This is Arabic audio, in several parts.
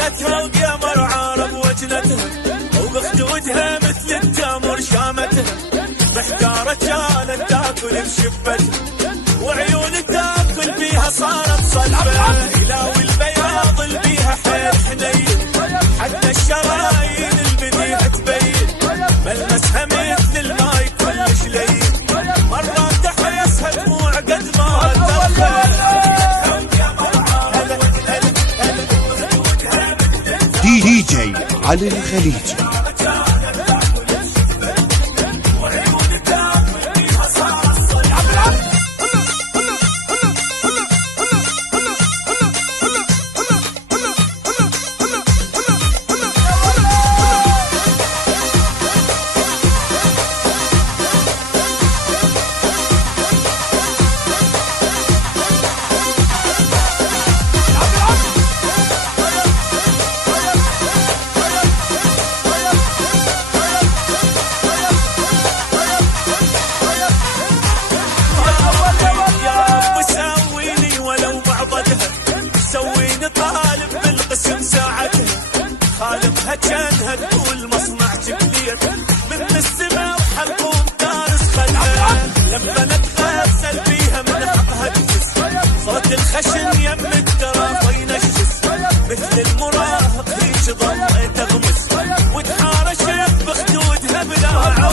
رؤيتها وقمر عارض وجنتها، وبخدودها مثل التمر شامتها، محتارة كانت تاكل بشفتها، وعيون تاكل بيها صارت صلبة، هلاوي البياض اللي بيها حيل حنين، حتى الشرايين البديهة تبين، ملمسها مثل الماي كلش لين، مرة تحسها دموع قد ما دي جي علي الخليجي. خالقها كانها تقول مصنع جبلية من السماء وحلقوم دارس خلها، لما نتغسل بيها من حقها تجس، صوت الخشن يم الترافة ينشس، مثل المراهق هيج ضمه تغمس، وتحارشت بخدودها بلا عرفة.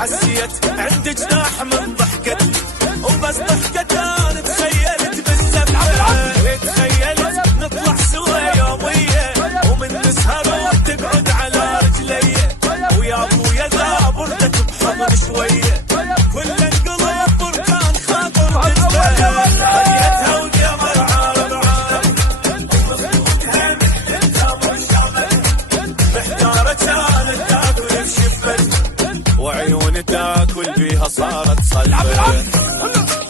حسيت عند جناح من ضحكتي، وبس ضحكت انا تخيلت بالزفة، وتخيلت نطلع سوا يومية، ومن نسهر وتقعد على رجلي، ويا ابويا ذا بردت بحضن شوية، كل انقلب بركان خاطر تتبه، رؤيتها وقمر عارض وبخدودها مثل التمر شامتها، محتارة كانت تاكل بشفتها، وعيون تاكل بيها صارت صلبة.